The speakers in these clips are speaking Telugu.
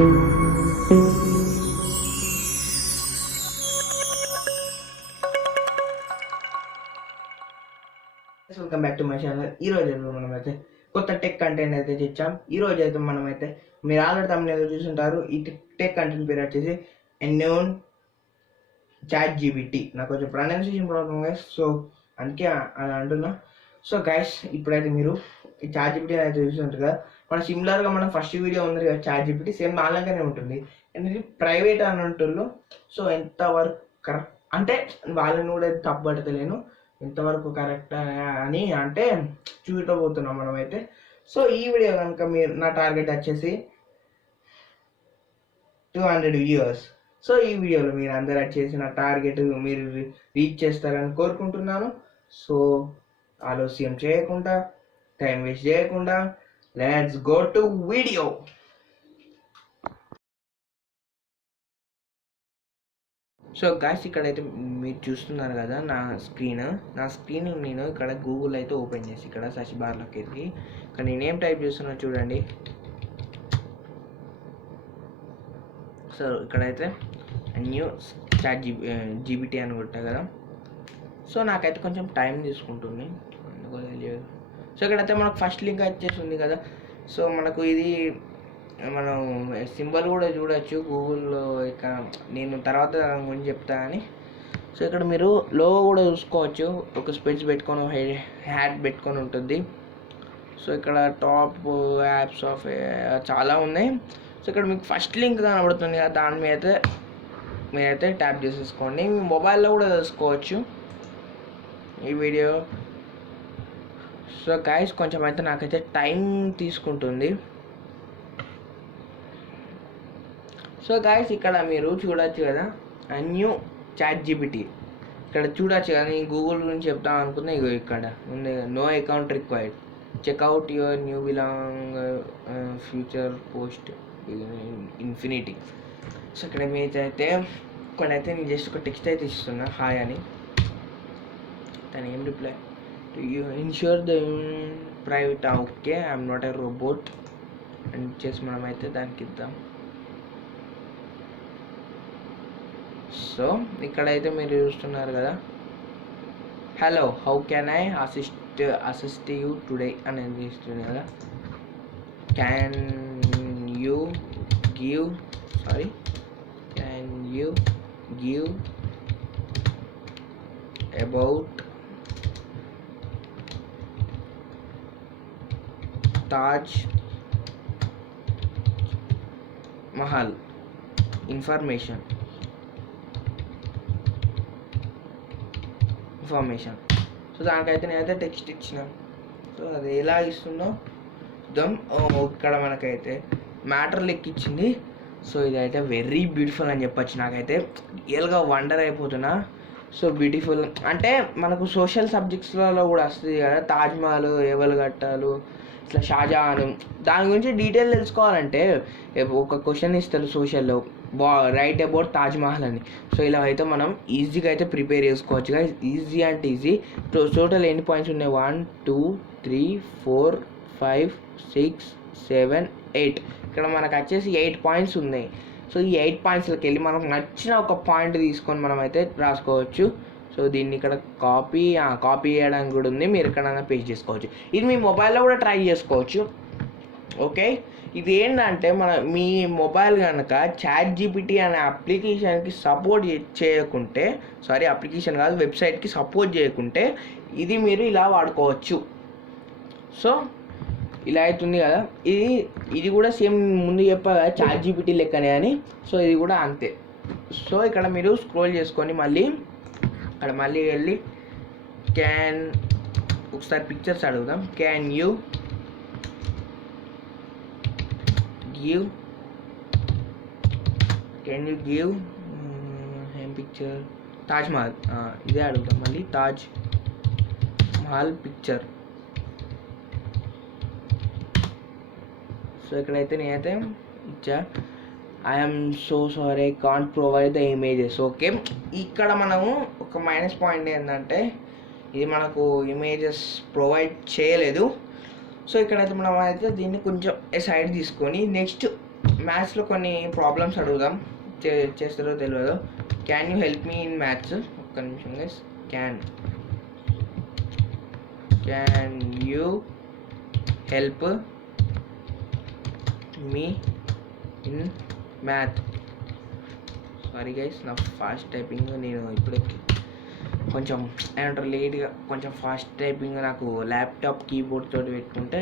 Welcome back to my channel. ఈరోజు అయితే మనమైతే కొత్త టెక్ కంటెంట్ అయితే తెచ్చాం. ఈరోజు అయితే మనమైతే మీరు ఆల్రెడీ తమిళ చూసుంటారు. ఈ టెక్ కంటెంట్ పేరు వచ్చేసి అన్నోన్ చాట్ జీబీటీ. నాకు కొంచెం ప్రొనౌన్సియేషన్ ప్రాబ్లమ్ గైస్, సో అందుకే అలా అంటున్నా. సో గైస్, ఇప్పుడైతే మీరు ఈ చాట్ జీబీటీ అయితే చూస్తుంటారు కదా, మన సిమిలర్గా మన ఫస్ట్ వీడియో ఉంది కదా చాట్ జీబీటీ, సేమ్ దానిలాగానే ఉంటుంది. అండ్ ఇది ప్రైవేట్ అని అంటున్నారు. సో ఎంతవరకు కరెక్ట్ అంటే వాళ్ళని కూడా తప్పు పడతలేను, ఎంతవరకు కరెక్ట్ అని అంటే చూడబోతున్నాం మనమైతే. సో ఈ వీడియో కనుక మీరు, నా టార్గెట్ వచ్చేసి 200 వ్యూవర్స్. సో ఈ వీడియోలో మీరు అందరు వచ్చేసి నా టార్గెట్ మీరు రీచ్ చేస్తారని కోరుకుంటున్నాను. సో ఆలస్యం చేయకుండా, టైం వేస్ట్ చేయకుండా, let's go to video. So guys, ఇక్కడైతే మీరు చూస్తున్నారు కదా నా స్క్రీన్ నేను ఇక్కడ గూగుల్ అయితే ఓపెన్ చేసి ఇక్కడ సర్చ్ బార్లోకి వెళ్ళి ఇక్కడ నేనేం టైప్ చేస్తున్నా చూడండి. సో ఇక్కడైతే న్యూ చాట్ జీబీటీ అని కొట్టా కదా. సో నాకైతే కొంచెం టైం తీసుకుంటుంది, అందుకో తెలియదు. సో ఇక్కడైతే మనకు ఫస్ట్ లింక్ వచ్చేసింది కదా. సో మనకు ఇది మనం సింబల్ కూడా చూడొచ్చు గూగుల్లో. ఇక నేను తర్వాత గురించి చెప్తా అని. సో ఇక్కడ మీరు లోగో కూడా చూసుకోవచ్చు, ఒక స్పెట్స్ పెట్టుకొని హ్యాట్ పెట్టుకొని ఉంటుంది. సో ఇక్కడ టాప్ యాప్స్ ఆఫ్ చాలా ఉన్నాయి. సో ఇక్కడ మీకు ఫస్ట్ లింక్ కనబడుతుంది కదా, దాని మీద మీరైతే ట్యాప్ చేసేసుకోండి. మీ మొబైల్లో కూడా తెలుసుకోవచ్చు ఈ వీడియో. సో గైస్, కొంచెం అయితే నాకైతే టైం తీసుకుంటుంది. సో గైస్, ఇక్కడ మీరు చూడొచ్చు కదా న్యూ చాట్ జీబీటీ, ఇక్కడ చూడొచ్చు కదా. నేను గూగుల్ గురించి చెప్తాను అనుకున్నా, ఇగో ఇక్కడ ఉంది no account required, checkout your new belong future post infinity. So ఇక్కడ మీరైతే కొనైతే నేను జస్ట్ ఒక టెక్స్ట్ అయితే ఇస్తున్నా, హాయ్ అని. తను ఏం reply, you ensure the private, okay I'm not a robot అని చేసి మనమైతే దానికి ఇద్దాం. సో ఇక్కడైతే మీరు చూస్తున్నారు కదా, hello how can I assist you today అనేది ఇస్తుంది కదా. Can you give about Taj Mahal information. So దానికైతే నేనైతే టెక్స్ట్ ఇచ్చిన. సో అది ఎలా ఇస్తుందో చూద్దాం. ఇక్కడ మనకైతే మ్యాటర్ లెక్క ఇచ్చింది. సో ఇదైతే వెరీ బ్యూటిఫుల్ అని చెప్పచ్చు. నాకైతే రియల్గా వండర్ అయిపోతున్నా. సో బ్యూటిఫుల్ అంటే మనకు సోషల్ సబ్జెక్ట్స్లలో కూడా వస్తుంది కదా, తాజ్మహల్ ఎవరు కట్టాలు, ఇట్లా షాజహాన్, దాని గురించి డీటెయిల్ తెలుసుకోవాలంటే ఒక క్వశ్చన్ ఇస్తారు సోషల్లో, రైట్ అబౌట్ తాజ్మహల్ అని. సో ఇలా అయితే మనం ఈజీగా అయితే ప్రిపేర్ చేసుకోవచ్చు కదా. ఈజీ అంటే ఈజీ. టోటల్ ఎన్ని పాయింట్స్ ఉన్నాయి, 1 2 3 4 5 6 7 8. ఇక్కడ మనకు వచ్చేసి 8 పాయింట్స్ ఉన్నాయి. సో ఈ 8 పాయింట్స్లోకి వెళ్ళి మనకు నచ్చిన ఒక పాయింట్ తీసుకొని మనం అయితే రాసుకోవచ్చు. సో దీన్ని ఇక్కడ కాపీ చేయడానికి కూడా ఉంది, మీరు ఎక్కడైనా పేస్ట్ చేసుకోవచ్చు. ఇది మీ మొబైల్లో కూడా ట్రై చేసుకోవచ్చు. ఓకే, ఇది ఏంటంటే మీ మొబైల్ కనుక చాట్ జీపీటీ అనే అప్లికేషన్కి సపోర్ట్ చేయకుంటే, అప్లికేషన్ కాదు వెబ్సైట్కి సపోర్ట్ చేయకుంటే ఇది మీరు ఇలా వాడుకోవచ్చు. సో ఇలా అవుతుంది కదా. ఇది కూడా సేమ్ ముందు చెప్పా కదా చాట్ జీపీటీ లెక్కనే అని. సో ఇది కూడా అంతే. సో ఇక్కడ మీరు స్క్రోల్ చేసుకొని మళ్ళీ వెళ్ళి ఒకసారి పిక్చర్స్ అడుగుదాం. క్యాన్ యూ గివ్ ఏం పిక్చర్, తాజ్మహల్, ఇదే అడుగుతాం మళ్ళీ, తాజ్ మహల్ పిక్చర్. సో ఇక్కడైతే నేనైతే ఇచ్చా, I'm so sorry I can't provide the images. Okay, ఇక్కడ మనము ఒక మైనస్ పాయింట్ ఏంటంటే ఇది మనకు ఇమేజెస్ ప్రొవైడ్ చేయలేదు. సో ఇక్కడైతే మనం అయితే దీన్ని కొంచెం సైడ్ తీసుకొని నెక్స్ట్ మ్యాథ్స్లో కొన్ని ప్రాబ్లమ్స్ అడుగుదాం, చేస్తారో తెలియదు. Can you help me in maths? ఒక్క నిమిషం guys. Can you help me in math? Sorry guys, నా ఫాస్ట్ టైపింగ్ నేను ఇప్పుడే కొంచెం ఏమంటారు లేట్గా, కొంచెం ఫాస్ట్ టైపింగ్ నాకు ల్యాప్టాప్ కీబోర్డ్ తోటి పెట్టుకుంటే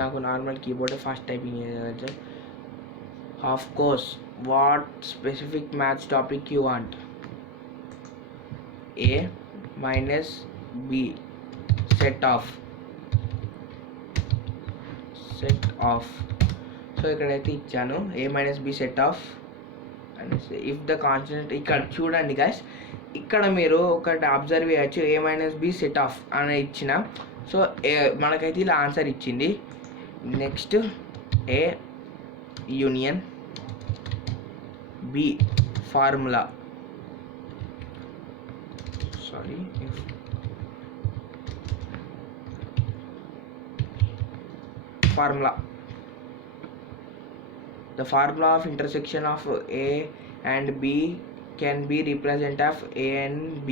నాకు నార్మల్ కీబోర్డే ఫాస్ట్ టైపింగ్ చేయవచ్చు. Of course, what specific maths topic you want? A minus B set off. So ఇక్కడైతే ఇచ్చాను A minus B set off అనేసి. ఇఫ్ ద కాన్స్టెంట్, ఇక్కడ చూడండి గైస్, ఇక్కడ మీరు ఒకటి అబ్జర్వ్ చేయొచ్చు. A minus B set off అని ఇచ్చిన. సో మనకైతే ఇలా ఆన్సర్ ఇచ్చింది. Next A union B formula, sorry, formula. The formula of intersection of A and B can be represented of A and B.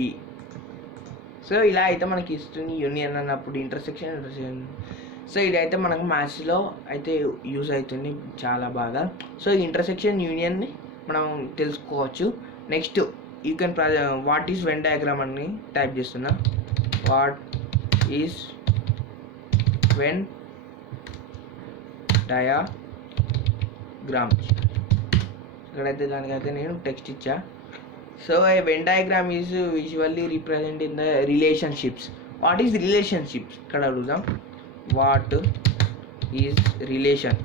So ఇలా అయితే మనకి ఇస్తుంది యూనియన్ అన్నప్పుడు, ఇంటర్సెక్షన్. సో ఇదైతే మనకు మ్యాథ్స్లో అయితే యూజ్ అవుతుంది చాలా బాగా. సో ఇంటర్సెక్షన్ యూనియన్ని మనం తెలుసుకోవచ్చు. Next you can what is Venn diagram అని టైప్ చేస్తున్నా. వాట్ ఈస్ వెన్ డయాగ్రామ్, ఇక్కడైతే దానికైతే నేను టెక్స్ట్ ఇచ్చా. So a Venn diagram is visually represent in the relationships. What is relationships ఇక్కడ అడుగుదాం. What is relation?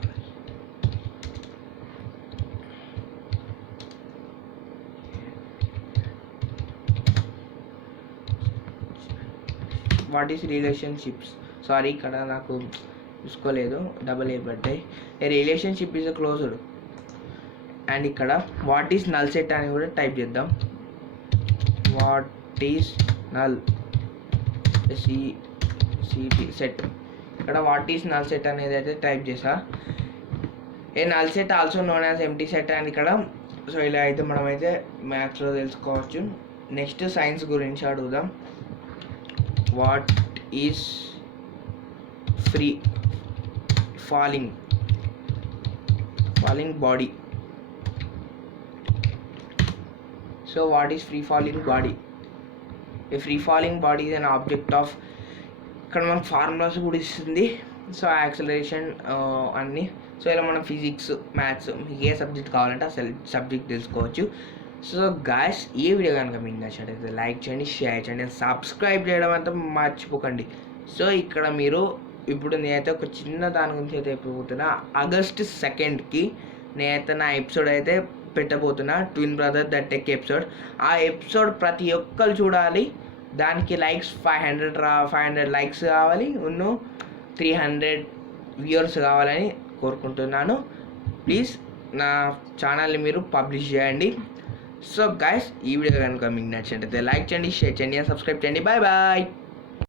What is relationships? Sorry, ఇక్కడ నాకు చూసుకోలేదు, డబల్ ఏ పడ్డాయి. A relationship is closed. And ఇక్కడ వాట్ ఈస్ నల్ సెట్ అని కూడా టైప్ చేద్దాం. What is null city set. ఇక్కడ వాట్ ఈస్ నల్ సెట్ అనేది అయితే టైప్ చేసా. A null set also known as empty set అని ఇక్కడ. సో ఇలా అయితే మనమైతే మ్యాథ్స్లో తెలుసుకోవచ్చు. నెక్స్ట్ సైన్స్ గురించి అడుగుదాం. What is free falling body? So what is free falling body? A free falling body is an object of, ఇక్కడ మనకు ఫార్ములాస్ కూడా ఇస్తుంది. సో యాక్సలరేషన్ అన్నీ. సో ఇలా మనం ఫిజిక్స్, మ్యాథ్స్, మీకు ఏ సబ్జెక్ట్ కావాలంటే ఆ సబ్జెక్ట్ తెలుసుకోవచ్చు. సో గాయస్, ఈ వీడియో కనుక మీకు నచ్చినట్లయితే లైక్ చేయండి, షేర్ చేయండి, సబ్స్క్రైబ్ చేయడం అంతా మర్చిపోకండి. సో ఇక్కడ మీరు ఇప్పుడు నేనైతే ఒక చిన్న దాని గురించి అయితే చెప్పబోతున్నా. August 2nd నేనైతే నా ఎపిసోడ్ అయితే పెట్టబోతున్నా, twin brother the tech episode. ఆ ఎపిసోడ్ ప్రతి ఒక్కరు చూడాలి. దానికి లైక్స్ 500 లైక్స్ కావాలి, 300 వ్యూవర్స్ కావాలని కోరుకుంటున్నాను. ప్లీజ్ నా ఛానల్ని మీరు పబ్లిష్ చేయండి. సో గైస్, ఈ వీడియో కనుక మీకు నచ్చినట్లయితే లైక్ చేయండి, షేర్ చేయండి, సబ్స్క్రైబ్ చేయండి. Bye bye.